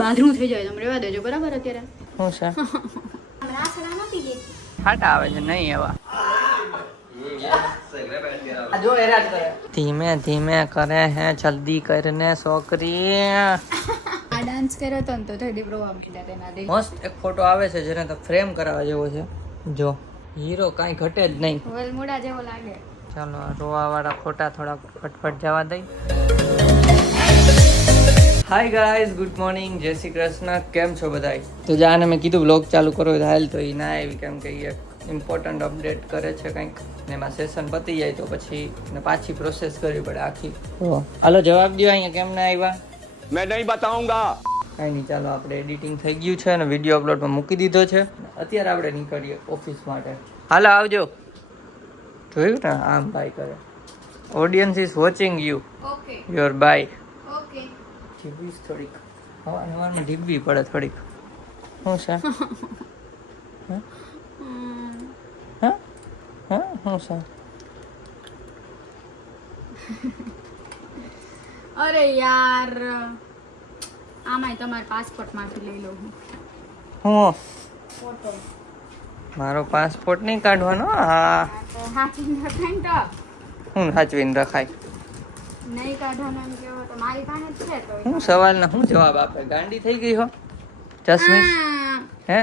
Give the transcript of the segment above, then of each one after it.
Bathroom થઈ જાય તમે રેવા દેજો બરાબર અત્યારે શું છે ફાટા આવે છે નહીં એવા ધીમે ધીમે કરે હે જલ્દી કરીને છોકરી આ ડાન્સ કર્યો તો ને તો થઈ દીપરો આપી તેના દે મસ્ત એક ફોટો આવે છે જેને તો ફ્રેમ કરાવવા જેવો છે જો હીરો કાંઈ ઘટે જ નહીં વલમુડા જેવો લાગે ચાલો રોવા વાળા ફોટા થોડા ફટફટ જવા દઈ હાય ગાઈઝ ગુડ મોર્નિંગ જય શ્રી કૃષ્ણ કેમ છો બધાય તો જાને મેં કીધું બ્લોગ ચાલુ કરો હાલ તો એ ના આવી કેમ કે એ ઇમ્પોર્ટન્ટ અપડેટ કરે છે કંઈક ને એમાં સેશન પતી જાય તો પછી ને પાછી પ્રોસેસ કરવી પડે આખી હાલો જવાબ દો અહીંયા કેમ ના આવ્યા મેં નહીં બતાઉંગા કાંઈ નહીં ચાલો આપણે એડિટિંગ થઈ ગયું છે અને વિડીયો અપલોડમાં મૂકી દીધો છે અત્યારે આપણે નીકળીએ ઓફિસ માટે હાલો આવજો જોયું ને આમ બાય કરે audience is watching you okay your bye okay જીવીશ થોડીક હવાનું ઢીબવી પડે થોડીક શું છે શું છે અરે યાર આમાંય તમારા પાસપોર્ટ માંથી લઈ લઉં હું ફોટો મારો પાસપોર્ટ નહીં કાઢવાનો હા હાથીને રખાય તો હું સાચવીને રખાય નહીં કાઢવાનો એમ કેવો તો મારી પાસે જ છે તો હું સવાલના હું જવાબ આપે ગાંડી થઈ ગઈ હો ચશ્મી હે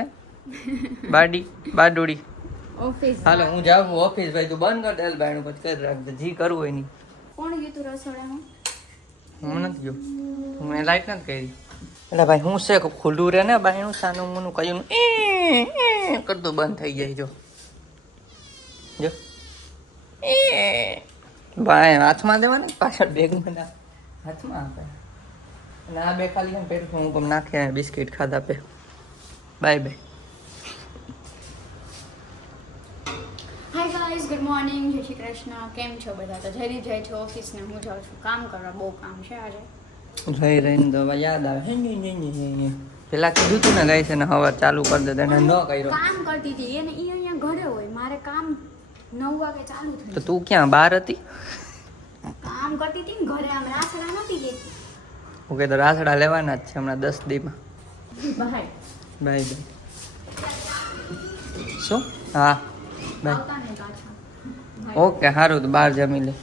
બાડુડી ઓફિસ હાલો હું જાઉં ઓફિસ ભાઈ તું બંધ કર દેલ બાયણું પછી કરી રાખજે જી કરવું હોય નહીં કોણ ગયું તું રસોડામાં હું નથી ગયો મેં લાઈટ નથી કરી એટલે ભાઈ હું છે ખુલ્લું રહે ને બાયણું સાનું મુનું કયું કરતું બંધ થઈ જાય જો ભાઈ હાથમાં દેવાને પાછળ બેગમાં હાથમાં આપે અને આ બે ખાલી પેટ હું પણ નાખે બિસ્કિટ ખાધા પે bye bye hi guys good morning જય શ્રી કૃષ્ણ કેમ છો બધા તો જયદીપ જાય છે ઓફિસ ને હું જાઉં છું કામ કરવા બહુ કામ છે આજે રહી રહીને તો યાદ આવે પેલા કીધું તું ને ગાય છે ને હવે ચાલુ કરી દે એને ન કર્યો કામ કરતી હતી એને ઈ અહીંયા ઘરે હોય મારે કામ 9 વાગે ચાલુ તો થાય તું ક્યાં બહાર હતી કામ કરતી હતી ને ઘરે આમ રાસડા નથી દેતી ઓકે તો રાસડા લેવાના જ છે હમણાં 10 દીમાં બહાર બાય બાય શું હા બાય આવતા ને પાછા ઓકે સારું તો બહાર જમી લે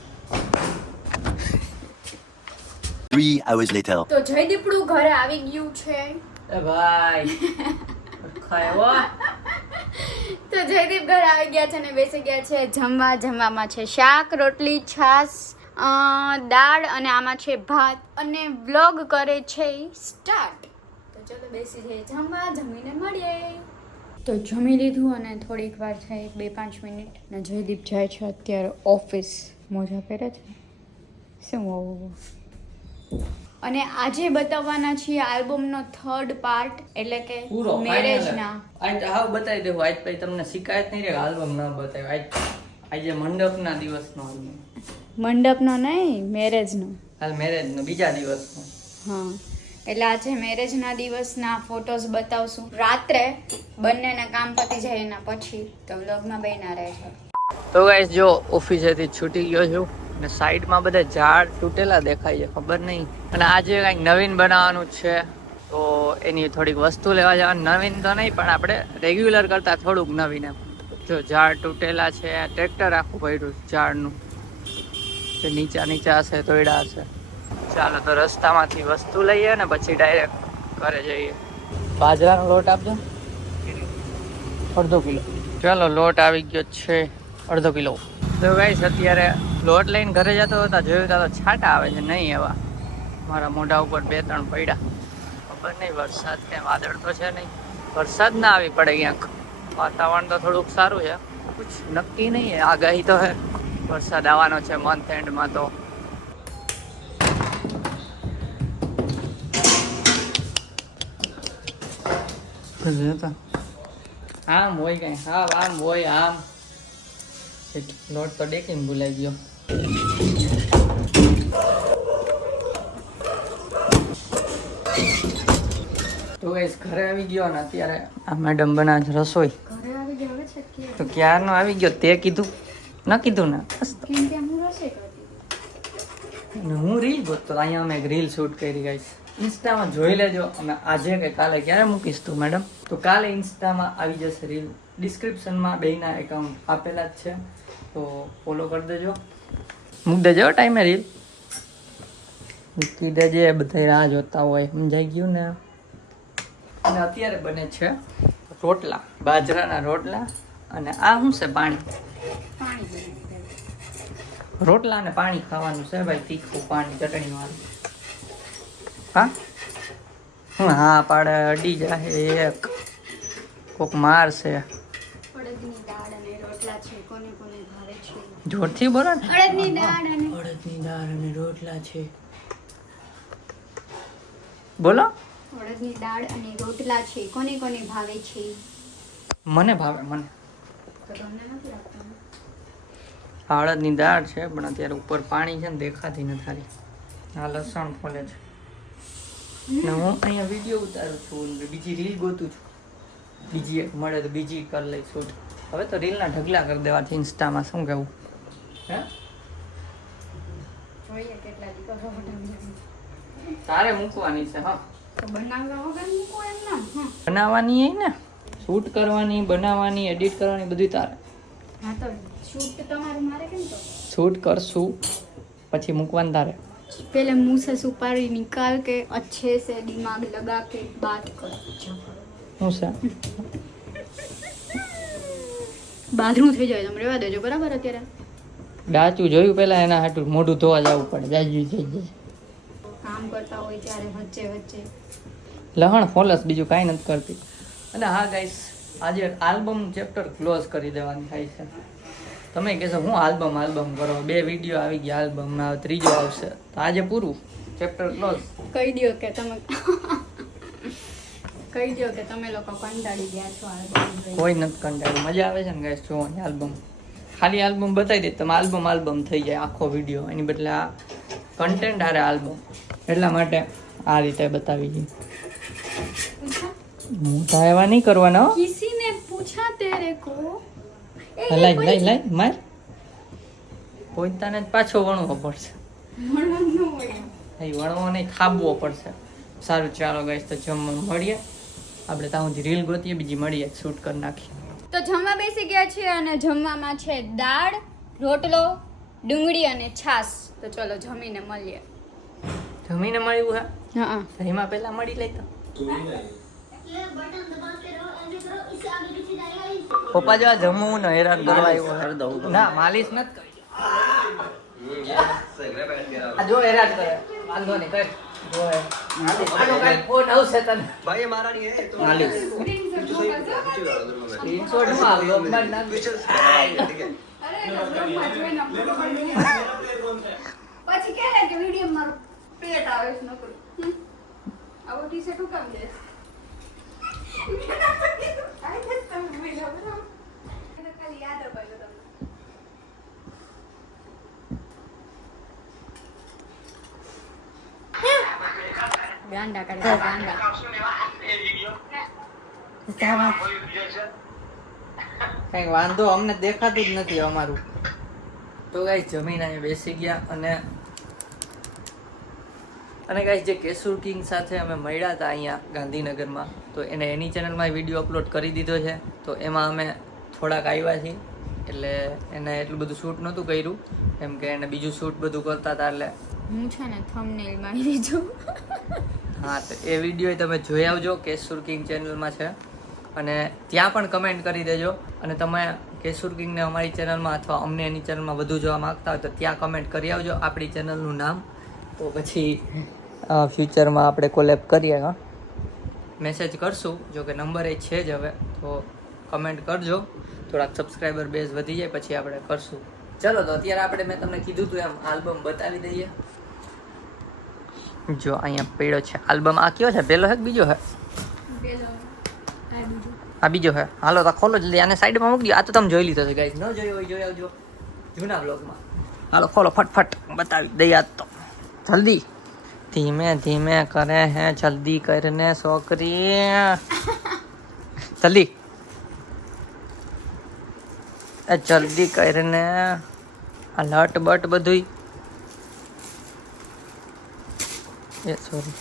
3 hours later. તો જયદીપડું ઘરે આવી ગયું છે એ ભાઈ ખાયો તો જયદીપ ઘરે આવી ગયા છે ને બેસી ગયા છે જમવામાં છે શાક રોટલી છાશ દાળ અને આમાં છે ભાત અને વ્લોગ કરે છે સ્ટાર્ટ તો ચલો બેસી જઈએ જમીને મળીએ તો જમી લીધું અને થોડીક વાર થઈ 2-5 મિનિટ ને જયદીપ જાય છે અત્યારે ઓફિસ મોજા પહેરે છે શું અને આજે બતાવવાના છીએ આલ્બમનો 3rd પાર્ટ એટલે કે મેરેજના આજ હાવ બતાવી દેવું આજ પછી તમને શિકાયત નહીં રહે આલ્બમ ના બતાવ્યો આજે મંડપના દિવસનો આલ્બમ મંડપનો નહીં મેરેજનો હાલ મેરેજનો બીજા દિવસનો હા એટલે આજે મેરેજના દિવસના ફોટોઝ બતાવશું રાત્રે બંનેના કામ પતી જાય એના પછી તો વ્લોગમાં બેના રહેજો તો ગાઈસ જો ઓફિસેથી છૂટી ગયો છું અને સાઈડમાં બધા ઝાડ તૂટેલા દેખાય છે ખબર નહીં અને આજે કંઈક નવીન બનાવવાનું છે તો એની થોડીક વસ્તુ લેવા જવાનું નવીન તો નહીં પણ આપણે રેગ્યુલર કરતાં થોડુંક નવીન એમ જો ઝાડ તૂટેલા છે ટ્રેક્ટર આખું પડ્યું ઝાડનું તે નીચા હશે તોડ્યા હશે ચાલો તો રસ્તામાંથી વસ્તુ લઈએ ને પછી ડાયરેક્ટ ઘરે જઈએ બાજરાનો લોટ આપજો અડધો કિલો ચાલો લોટ આવી ગયો છે અડધો કિલો તો ગાઈસ અત્યારે લોટ લઈને ઘરે જતો હતા જોયું તો છાંટા આવે છે નહીં એવા મારા મોઢા ઉપર 2-3 પડ્યા ખબર નહીં વરસાદ કે વાદળ તો છે નહીં વરસાદ ના આવી પડે ક્યાંક વાતાવરણ તો થોડુંક સારું છે કુછ નક્કી નહીં આગાહી તો હે વરસાદ આવવાનો છે મંથ એન્ડમાં તો આમ હોય કઈ હા આમ હોય આમ લોટ તો ડેકીને ભૂલાઈ ગયો તો ગાઈસ ઘરે આવી ગયો ને અત્યારે આ મેડમ બનાવે છે રસોઈ ઘરે આવી ગયો છે કે તો ક્યારનો આવી ગયો તે કીધું ના કીધું ને કેમ કે હું રસોઈ કરતી અને હું રીલ ગોતતો અહીંયા અમે એક રીલ શૂટ કરી ગાઈસ ઇન્સ્ટામાં જોઈ લેજો. અને આજે કે કાલે ક્યારે મૂકીશ તું મેડમ? તો કાલે ઇન્સ્ટામાં આવી જશે રીલ. ડિસ્ક્રિપ્શનમાં બેયના એકાઉન્ટ આપેલા જ છે, તો ફોલો કરી દેજો. મૂકી દેજો ટાઈમે રીલ મૂકી દેજે. બધા રાહ જોતા હોય, સમજાઈ ગયું ને? અને અત્યારે બને છે રોટલા, બાજરાના રોટલા. અને આ શું છે? પાણી. રોટલા અને પાણી ખાવાનું છે ભાઈ, તીખું પાણી ચટણી વાળું. હા પાડે અડી જાય એક કોક માર છે. અડદની દાળ અને રોટલા છે, કોને કોને ભાવે છે? જોરથી બોલો ને. અડદની દાળ અને રોટલા છે. બોલો. અડદની દાળ અને રોટલા છે, કોને કોને ભાવે છે? મને ભાવે, મને. તો તમને નથી લાગતું? અડદની દાળ છે, પણ અત્યારે ઉપર પાણી છે ને દેખાતી નથી હારી. આ લસણ ફોલે છે ને હું અહીંયા વિડીયો ઉતારું છું, બીજી રીલ ગોતું છું. બીજી એક મળે તો બીજી કરી લઈ શૂટ. હવે તો રીલના ઢગલા કરી દેવાથી ઇન્સ્ટામાં. શું કહેવું? હે જોઈએ કેટલા દી કરો. તારે મૂકવાની છે. હા, તો બનાવવા વગર મૂકો એમ ના. બનાવવાની ને, શૂટ કરવાની, બનાવવાની, એડિટ કરવાની, બધું તારે. હા તો શૂટ તમારું મારે કેમ તો? શૂટ કરશું પછી મૂકવાનું તારે. पहले मुंह से सुपारी निकाल के अच्छे से दिमाग लगा के बात कर. શું છે? બાથરૂમ થઈ જાય, તમે રહેવા દેજો બરાબર. અત્યારે ડાચું જોયું પેલા એના હાટું મોઢું ધોવા જવું પડે. જાજુ થઈ જાય. કામ કરતા હોય ત્યારે વચ્ચે વચ્ચે લહણ ફોલસ, બીજું કાંઈ નથી કરતી. અને હા ગાઈસ, આજે આલ્બમ ચેપ્ટર ક્લોઝ કરી દેવાની થાય છે. તમે કહેશો હું આલ્બમ કરો, 2 વિડીયો આવી ગયા આલ્બમના, ત્રીજો આવશે. તો આજે પૂરું, ચેપ્ટર ક્લોઝ. કહી દો કે તમે લોકો કંટાળી ગયા છો આલ્બમ જોઈને. કોઈ નથી કંટાળ્યું, મજા આવે છે ને ગાઈસ જોવાની આલ્બમ. ખાલી આલ્બમ બતાવી દે તમે આલ્બમ થઈ જાય આખો વિડીયો. એની બદલે આ કન્ટેન્ટ હારે આલ્બમ, એટલા માટે આ રીતે બતાવી દઈએ. મોટા એવા નહીં કરવાના હો. किसी ने पूछा तेरे को લાઈ માર પોતાને જ પાછો વણવો પડશે. વણવો નહીં, ખાબવો પડશે. સારું ચાલો ગાઈસ, તો જમવા મળીએ આપણે. ત્યાં સુધી રીલ ગોતીએ, બીજી મળીએ, શૂટ કરી નાખીએ. તો જમવા બેસી ગયા છીએ અને જમવામાં છે દાળ, રોટલો, ડુંગળી અને છાશ. તો ચલો જમીને મળીએ. જમીને મળ્યું હે? હા એમાં પેલા મળી લઈ તો. પપ્પા જો જમવું ને હેરાન કરવા આવ્યો. ના માલિશ નથી કરી. આ જો હેરાન કરે, વાંધો નહીં કર. જો હે આનો કાઈ ફોન આવશે તને. भाई हमारा नहीं है तो માલિશ સ્ક્રીનશોટ નું આવ્યો મત ના. ठीक પછી કહે કે વિડિયો મારું પેટ આવે છે નકરું. આવો ટી-શર્ટ હું કામ દેસ? ખાલી યાદ અપાયો તમને. ગાંડા કાઢે ગાંડા. કઈ વાંધો અમને દેખાતું જ નથી અમારું. તો ગાઈસ જમીન અહીંયા બેસી ગયા. અને ગાઈસ જે કેસુર કિંગ સાથે અમે મળ્યા હતા અહીંયા ગાંધીનગરમાં, તો એની ચેનલમાં વિડીયો અપલોડ કરી દીધો છે. તો એમાં અમે થોડાક આવ્યા છીએ, એટલે એને એટલું બધું શૂટ નહોતું કર્યું, કેમ કે એને બીજું શૂટ બધું કરતા હતા. એટલે હું છે ને થંબનેલ મારી દીધું. હા, તો એ વિડીયો તમે જોઈ આવજો, કેસુર કિંગ ચેનલમાં છે. અને ત્યાં પણ કમેન્ટ કરી દેજો. અને તમે કેસુર કિંગને અમારી ચેનલમાં અથવા અમને એની ચેનલમાં વધુ જોવા માંગતા હોય તો ત્યાં કમેન્ટ કરી આવજો આપણી ચેનલનું નામ. તો પછી ફ્યુચરમાં આપણે કોલેબ કરીએ. હા, મેસેજ કરશું, જો કે નંબર એ છે જ હવે. તો કમેન્ટ કરજો, થોડાક સબસ્ક્રાઈબર બેઝ વધી જાય પછી આપણે કરશું. ચલો, તો અત્યારે આપણે મેં તમને કીધું હતું એમ આલ્બમ બતાવી દઈએ. જો અહીંયા પડ્યો છે આલ્બમ. આ કયો છે, પહેલો છે કે બીજો છે? આ બીજો છે. હાલો તો ખોલો જલ્દી, આને સાઈડમાં મૂકી દો. આ તો તમે જોઈ લીધો છે ગાઈસ, ન જોયો હોય જોઈ આવજો જૂના બ્લોગમાં. હાલો ખોલો, ફટફટ બતાવી દઈએ. આ તો જલ્દી, ધીમે ધીમે કરે હે, જલ્દી કરીને છોકરી, જલ્દી જલ્દી કરીને. આ લટ બટ બધું, એ સોરી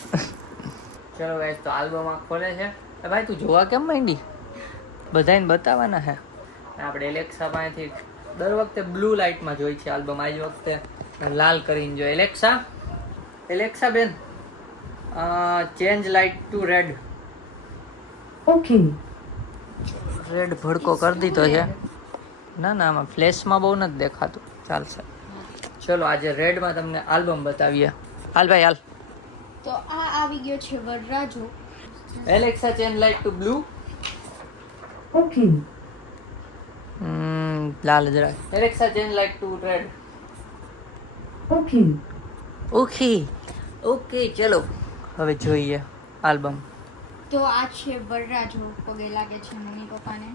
ચલો ગાઈસ તો આલ્બમ આ ખોલે છે. ભાઈ તું જોવા કેમ માંડી? બધાને બતાવવાના હે. આપણે એલેક્સા પાસેથી દર વખતે બ્લુ લાઇટમાં જોઈ છે આલ્બમ. આજ વખતે લાલ કરીને જો. એલેક્સા બેન change light to red. Okay. Red ભડકો કરી દીધો છે. ના આમાં ફ્લેશમાં બહુ નથી દેખાતું. ચાલશે. ચલો આજે રેડમાં તમને આલ્બમ બતાવીએ. હાલ ભાઈ હાલ. તો આ આવી ગયો છે વરરાજો. Alexa change light to blue. Okay. લાલ જરા. Alexa change light to red. Okay. Okay ચલો હવે જોઈએ આલ્બમ. તો આ છે વરરાજો. પગે લાગે છે મમ્મી પપ્પાને.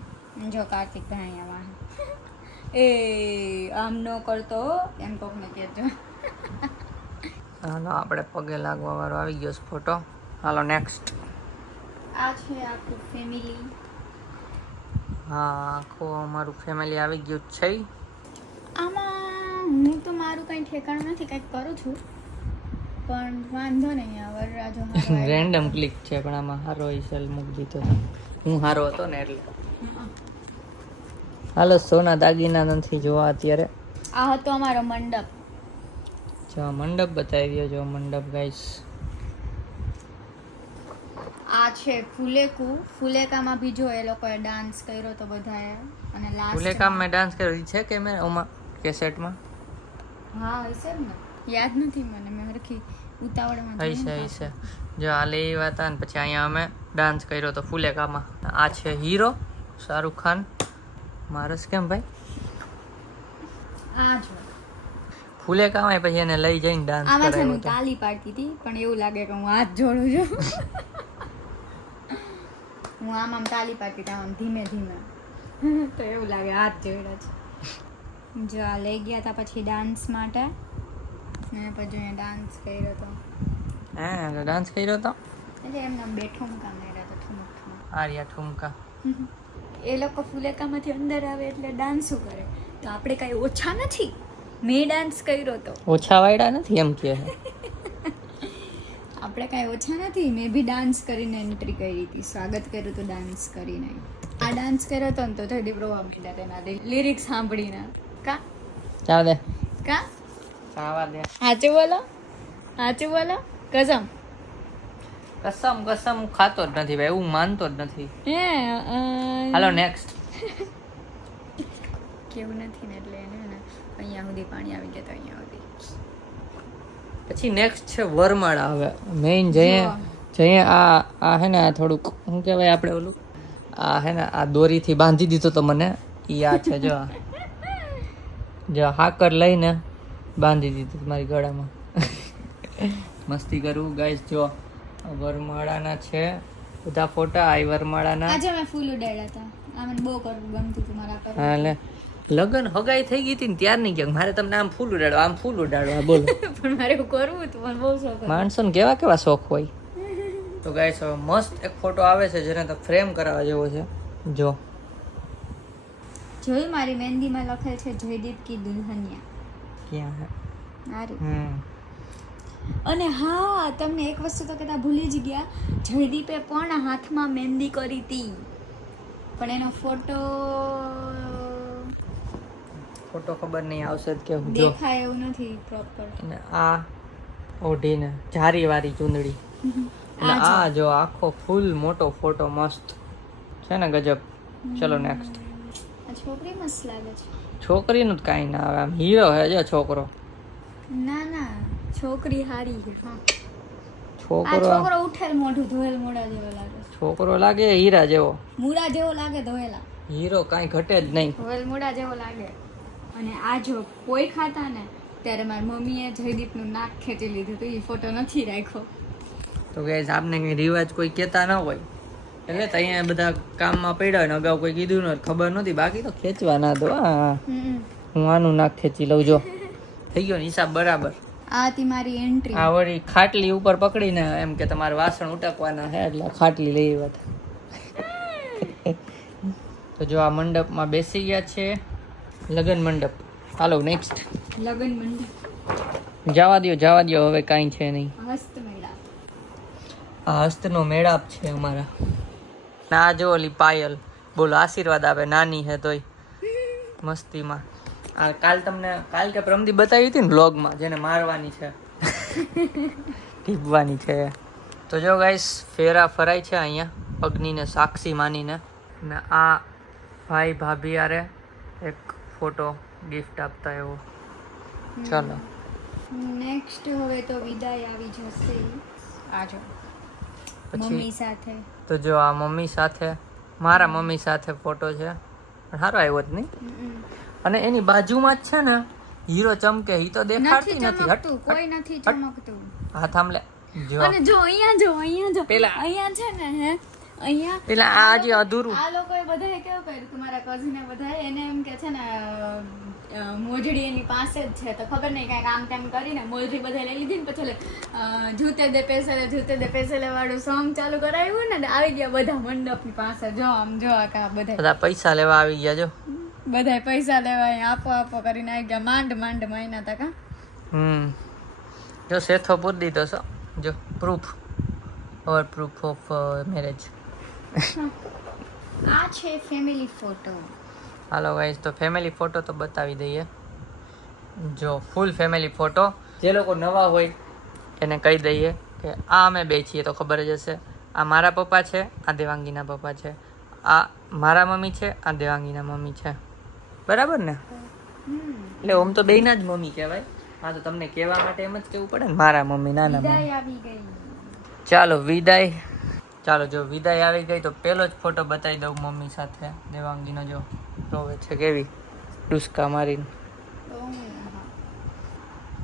જો કાર્તિક ભાઈ આવા એ આમ ન કરતો એમ કોકને કહેજો. હાલો આપણે પગે લાગવા વાળો આવી ગયો છે ફોટો. હાલો નેક્સ્ટ. આ છે આખું ફેમિલી. હા આખું અમારું ફેમિલી આવી ગયું છે. આમાં હું તો મારું કંઈ ઠેકાણું નથી, કંઈક કરું છું પણ વાંધો નહીં. આ વરરાજો રેન્ડમ ક્લિક છે પણ આમાં હારો ઈસલ મૂકી દીધો. હું હારો હતો ને એટલે. હાલો સોના દાગીના નથી જોવા અત્યારે. આ હતો અમારો મંડપ. જો મંડપ બતાવી દો. જો મંડપ ગાઈસ. આ છે ફુલેકુ. ફુલેકામાં બી જો એ લોકોએ ડાન્સ કર્યો તો બધાએ. અને લાસ્ટ ફુલેકામ મેં ડાન્સ કર્યો છે કે મેં ઓમાં કેસેટમાં હા હશે જ ને, યાદ નથી મને. મેં હરખી ઉતાવળમાં હશે. જો આ લઈ હતા ને પછી અહીંયા અમે ડાન્સ કર્યો તો ફુલેકામાં. આ છે હીરો શાહરુખ ખાન. મારસ કેમ ભાઈ? આ જો ફુલેકામાં પછી એને લઈ જઈને ડાન્સ આમાં છે કરાવ્યો હું હતો. તાલી પાડતી હતી પણ એવું લાગે કે હું હાથ જોડું છું. હું આમ તાલી પાડતી હતી આમ ધીમે ધીમે તો એવું લાગે હાથ જોડ્યા છે. જો આ લઈ ગયા હતા પછી ડાન્સ માટે અને પછી અહીંયા ડાન્સ કર્યો હતો. હા ડાન્સ કર્યો તો. એટલે એમને બે ઠુમકા માર્યા હતા. ઠુમક આર્યા ઠુમકા. એ લોકો ફુલેકામાંથી અંદર આવે એટલે ડાન્સો કરે તો આપણે કાંઈ ઓછા નથી. મેં ડાન્સ કર્યો તો. ઓછા વાયડા નથી એમ કે. આપણે કાંઈ ઓછા નથી. મેં બી ડાન્સ કરીને એન્ટ્રી કરી હતી. સ્વાગત કર્યું હતું ડાન્સ કરીને. આ ડાન્સ કર્યો હતો ને તો થોડી પ્રોવા માંડ્યા તેનાથી લિરિક્સ સાંભળીને. કા ચાલ દે કા ખાવા દે. સાચું બોલો, સાચું બોલો. કસમ કસમ હું ખાતો જ નથી ભાઈ. હું માનતો જ નથી. હે હાલો નેક્સ્ટ. કેવું નથી ને એટલે એને ને અહીંયા સુધી પાણી આવી ગયા તો અહીંયા સુધી. પછી નેક્સ્ટ છે વરમાળા. હવે મેઇન જઈએ આ હે ને આ થોડુંક શું કહેવાય આપણે ઓલું આ હે ને આ દોરીથી બાંધી દીધો તો મને ઈ આ છે. જો હાકર લઈને બાંધી દીધું મારી ગળામાં. મસ્તી કરું ગાઈસ. જો વરમાળાના છે બધા ફોટા. આ વરમાળાના. આજે મેં ફૂલ ઉડાડ્યા હતા. આ મને બહુ કરવું ગમતું હતું મારા પર. હા એટલે લગન હગાઈ થઈ ગઈ હતી ને ત્યાર નહીં ક્યાંક મારે તમને આમ ફૂલ ઉડાડવા આમ ફૂલ ઉડાડવા બોલો. પણ મારે એવું કરવું હતું મને બહુ શોખ હતો. માણસોને કેવા શોખ હોય. તો ગાઈસ હવે મસ્ત એક ફોટો આવે છે જેને તો ફ્રેમ કરાવવા જેવો છે. જો જોયું મારી મહેંદીમાં લખેલ છે જયદીપ કી દુલ્હનિયા. ક્યાં હે? સારું. અને હા તમને એક વસ્તુ તો કહેતા ભૂલી જ ગયા. જયદીપે પણ હાથમાં મહેંદી કરી હતી પણ એનો ફોટો ખબર નહીં આવશે કે જો દેખાય એવું નથી પ્રોપર. અને આ ઓઢીને જારી વાળી ચૂંદડી. અને આ જો આખો ફૂલ મોટો ફોટો મસ્ત છે ને ગજબ. ચલો નેક્સ્ટ. આ છોકરી મસ્ત લાગે છે. છોકરીનું જ કાંઈ ના આવે. આમ હીરો હે જો છોકરો. ના છોકરી હારી છે. હા આ છોકરો છોકરો ઉઠેલ મોઢું ધોયેલ મોઢા જેવો લાગે છે. છોકરો લાગે હીરા જેવો. મૂળા જેવો લાગે ધોયેલા. હીરો કાંઈ ઘટે જ નહીં. ધોયેલ મૂળા જેવો લાગે. અને આ જો કોઈ ખાતા ને ત્યારે મારી મમ્મીએ જયદીપનું નાક ખેંચી લીધું તો એ ફોટો નથી રાખ્યો. તો ગાઈસ આપને કંઈ રિવાજ કોઈ કહેતા ન હોય એટલે તો અહીંયા બધા કામમાં પડ્યા હોય ને અગાઉ કોઈ કીધું ન હોય ખબર નહોતી. બાકી તો ખેંચવા ના દો. હા હું આનું નાક ખેંચી લઉં. જો થઈ ગયો ને હિસાબ બરાબર. આ હતી મારી એન્ટ્રી. આ વળી ખાટલી ઉપર પકડીને એમ કે તમારે વાસણ ઉટકવાના છે એટલે ખાટલી લઈ આવ્યા. તો જો આ મંડપમાં બેસી ગયા છે. લગ્ન મંડપ. હાલો નેક્સ્ટ. લગ્ન મંડપ જવા દો હવે કાંઈ છે નહીં. હસ્ત મેળા. આ હસ્તનો મેળાપ છે અમારા. ના જો ઓલી પાયલ બોલો આશીર્વાદ આપે, નાની હે તોય મસ્તીમાં. આ કાલ કે પ્રમદી બતાવી હતી ને વ્લોગમાં, જેને મારવાની છે ટીપવાની છે. તો જો ગાઈસ ફેરા ફરાય છે અહીંયા અગ્નિને સાક્ષી માનીને. ને આ ભાઈ ભાભી આરે એક ફોટો ગિફ્ટ આપતા એવો. ચાલો નેક્સ્ટ હવે તો વિદાય આવી જશે. આજો મમ્મી પછી સાથે. તો જો આ મમ્મી સાથે, મારા મમ્મી સાથે ફોટો છે. સારો આવ્યો જ નહીં. અને એની બાજુમાં જ છે ને હીરો ચમકે, ઈ તો દેખાડતી નથી. ચમકતું, કોઈ નથી ચમકતું. હાથ આમ લે જો. અને જો અહીંયા જો પેલા અહીંયા છે ને હે અહીંયા પેલા આ જે અધૂરું આ લોકોએ બધાએ કેવું કર્યું, તમારા કઝિને બધાએ એને એમ કે છે ને મોજડી એની પાસે જ છે, તો ખબર નહીં કાંઈક આમ તેમ કરીને મોજડી બધાએ લઈ લીધી ને પછી જૂતે દે પૈસે લે વાળું સોંગ ચાલુ કરાવ્યું ને આવી ગયા બધા મંડપની પાસે. જો આમ જો આ બધા પૈસા લેવા આવી ગયા જો. બધા પૈસા લેવા આપો કરીને આવી ગયા. માંડ મહિના તક. જો સેથો પૂરી દીધો છો જો. Proof of marriage. આ છે ફેમિલી ફોટો. હાલો ગાઈસ, તો ફેમિલી ફોટો તો બતાવી દઈએ. જો ફૂલ ફેમિલી ફોટો. જે લોકો નવા હોય એને કહી દઈએ કે આ અમે બે છીએ તો ખબર જ હશે. આ મારા પપ્પા છે, આ દેવાંગીના પપ્પા છે. આ મારા મમ્મી છે, આ દેવાંગીના મમ્મી છે. બરાબર ને? એટલે ઓમ તો બેયના જ મમ્મી કહેવાય. હા તો તમને કહેવા માટે એમ જ કહેવું પડે ને, મારા મમ્મી નાના મમ્મી. વિદાય આવી ગઈ. ચાલો વિદાય. ચાલો જો વિદાય આવી ગઈ તો પેલો જ ફોટો બતાવી દઉં મમ્મી સાથે દેવાંગીનો. જો રોવે છે કેવી ડુસકા મારીને.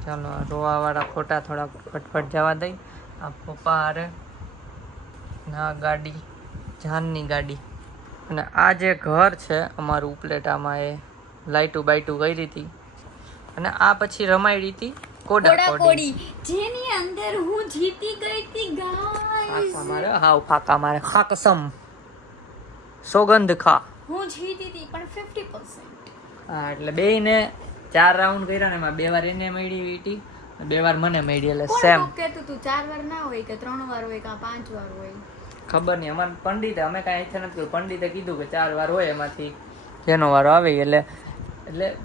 ચાલો રોવાવાળા ફોટા થોડા ફટફટ જવા દઈ. આ પપ્પા હારે ના ગાડી, જાનની ગાડી. અને આ જે ઘર છે અમારું ઉપલેટામાં, એ લાઈટું બાઈટું કરી હતી. અને આ પછી રમાડી હતી કોડાકોડી, જેની અંદર હું જીતી ગઈ હતી ગાઈસ. ફાકા મારે, હાવ ફાકા મારે, ખા કસમ સોગંધ ખા. હું જીતી હતી પણ 50%. હા એટલે બેયને 4 રાઉન્ડ કર્યા ને એમાં 2 વાર એને મળી હતી, 2 વાર મને મળી. એટલે સેમ. કોણ કહેતું તું 4 વાર ના હોય કે 3 વાર હોય કે 5 વાર હોય? ખબર નહીં. અમારે પંડિતે, અમે કાંઈ ઈચ્છા નથી કર્યું, પંડિતે કીધું કે 4 વાર હોય, એમાંથી જેનો વારો આવે એટલે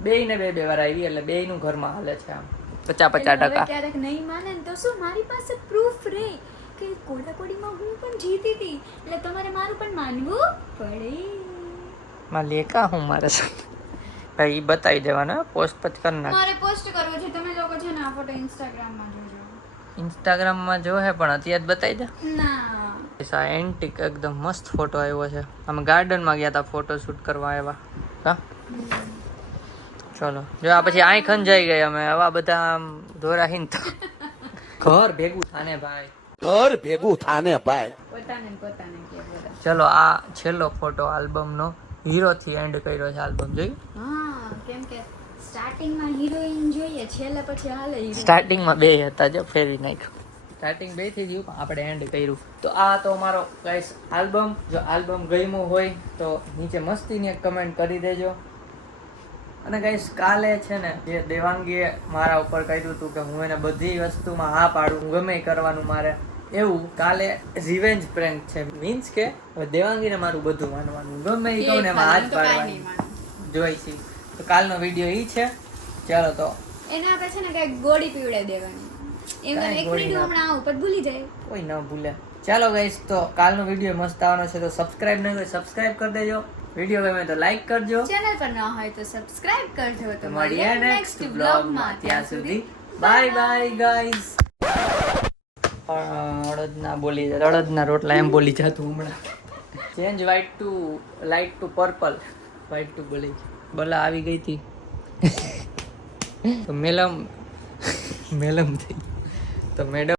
બેયને 2 વાર આવી. એટલે બેયનું ઘરમાં હાલે છે આમ 50-50%. ક્યારેક નહીં માને ને તો શું, મારી પાસે પ્રૂફ રે કે કોડાકોડીમાં હું પણ જીતી હતી, એટલે તમારે મારું પણ માનવું પડે. માં લેકા હું મારે ભાઈ બતાવી દેવાનો, પોસ્ટ પછી કરી નાખ. મારે પોસ્ટ કરવો છે, તમે લોકો છે ને આ ફોટો ઇન્સ્ટાગ્રામમાં જોજો. ઇન્સ્ટાગ્રામમાં જો હે પણ અત્યારે જ બતાવી દે. ના આ એન્ટિક એકદમ મસ્ત ફોટો આવ્યો છે. અમે ગાર્ડનમાં ગયા હતા ફોટો શૂટ કરવા આવ્યા. હા ચલો જો આ પછી આંખ ખંજાઈ ગઈ. અમે આવા બધા આમ દોરાહીન તો ઘર ભેગું થાને ભાઈ. પોતાને કે બધા. ચલો આ છેલ્લો ફોટો આલ્બમનો. હીરો થી એન્ડ કર્યો છે આલ્બમ. જોયું? હા કેમ કે સ્ટાર્ટિંગમાં હિરોઈન જોઈએ, છેલ્લે પછી હાલે હીરો. સ્ટાર્ટિંગમાં 2 હતા જો, ફેરવી નાખ્યું. સ્ટાર્ટિંગ 2 થી થયું પણ આપણે એન્ડ કર્યું. તો આ તો અમારો ગાઈસ આલ્બમ. જો આલ્બમ ગમ્યું હોય તો નીચે મસ્તીની એક કમેન્ટ કરી દેજો. અને ગાઈસ કાલે છે ને જે દેવાંગીએ મારા ઉપર કહ્યું હતું કે હું એને બધી વસ્તુમાં હા પાડું, હું ગમે કરવાનું મારે, એવું કાલે રિવેન્જ પ્રેન્ક છે. મીન્સ કે હવે દેવાંગીને મારું બધું માનવાનું, ગમે એ કહું ને એમાં હાથ પાડવાનું જોઈશી. તો કાલનો વિડીયો ઈ છે. ચાલો તો એને આપણે છે ને કઈક ગોળી પીવડે દેવાની. એમ કાંઈ 1 ગોળી મિનિટ ના. હમણાં ઉપર ભૂલી જાય. કોઈ ન ભૂલે. ચાલો ગાઈસ તો કાલનો વિડીયો મસ્ત આવવાનો છે, તો સબસ્ક્રાઇબ ન હોય સબસ્ક્રાઇબ કરી દેજો. વિડીયો ગમે તો લાઈક કરજો. ચેનલ પર ન હોય તો સબસ્ક્રાઇબ કરજો. તો મળીએ નેક્સ્ટ બ્લોગમાં. ત્યાં સુધી બાય બાય ગાઈસ. અડદના બોલી અડદના રોટલા એમ બોલી જાતું હમણાં. Change white to light to purple. White to બોલી બલા આવી ગઈ હતી તો મેલમ થઈ તો મેડમ